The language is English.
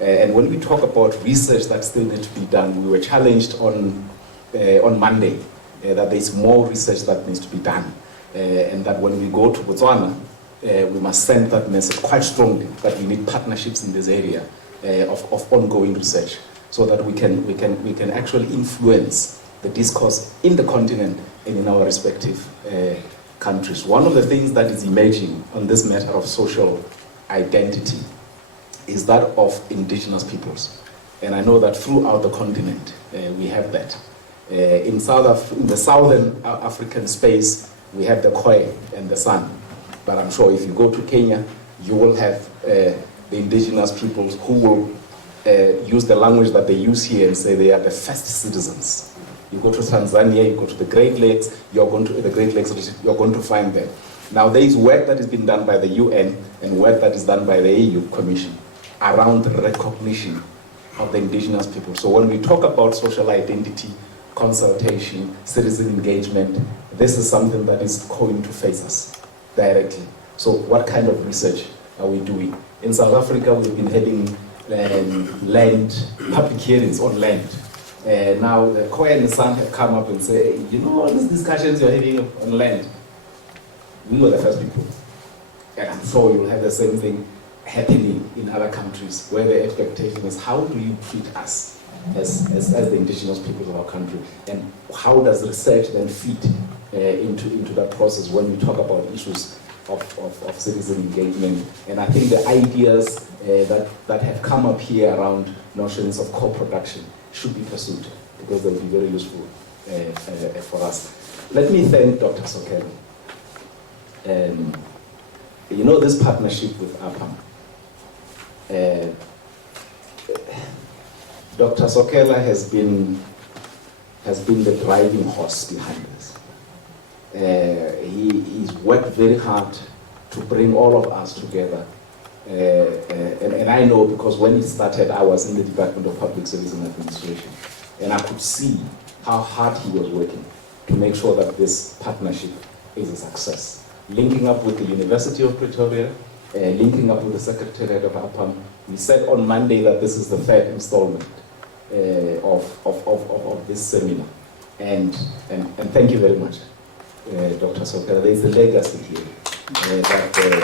And when we talk about research that still needs to be done, we were challenged on Monday that there's more research that needs to be done. And that when we go to Botswana, we must send that message quite strongly that we need partnerships in this area of ongoing research, so that we can actually influence the discourse in the continent and in our respective countries. One of the things that is emerging on this matter of social identity is that of indigenous peoples. And I know that throughout the continent we have that. In the southern African space, we have the Khoi and the San. But I'm sure if you go to Kenya, you will have the indigenous peoples who will use the language that they use here and say they are the first citizens. You go to Tanzania, you go to the Great Lakes, you're going to find them. Now there is work that is being done by the UN and work that is done by the EU Commission around recognition of the indigenous people. So when we talk about social identity, consultation, citizen engagement, this is something that is going to face us directly. So what kind of research are we doing? In South Africa, we've been having public hearings on land. Now, the Khoi and the San have come up and say, you know all these discussions you're having on land? We were the first people. And I'm sure you'll have the same thing happening in other countries, where the expectation is, how do you treat us as the indigenous people of our country? And how does research then fit into that process when we talk about issues of citizen engagement? And I think the ideas that have come up here around notions of co-production should be pursued, because they'll be very useful for us. Let me thank Dr. Sokelo. You know, this partnership with AAPAM, Dr. Sokela has been the driving horse behind this. He's worked very hard to bring all of us together. And I know, because when he started, I was in the Department of Public Service and Administration, and I could see how hard he was working to make sure that this partnership is a success. Linking up with the University of Pretoria, linking up with the Secretariat of AAPAM. We said on Monday that this is the third installment of this seminar. And thank you very much, Dr. Sokela. There is a legacy here that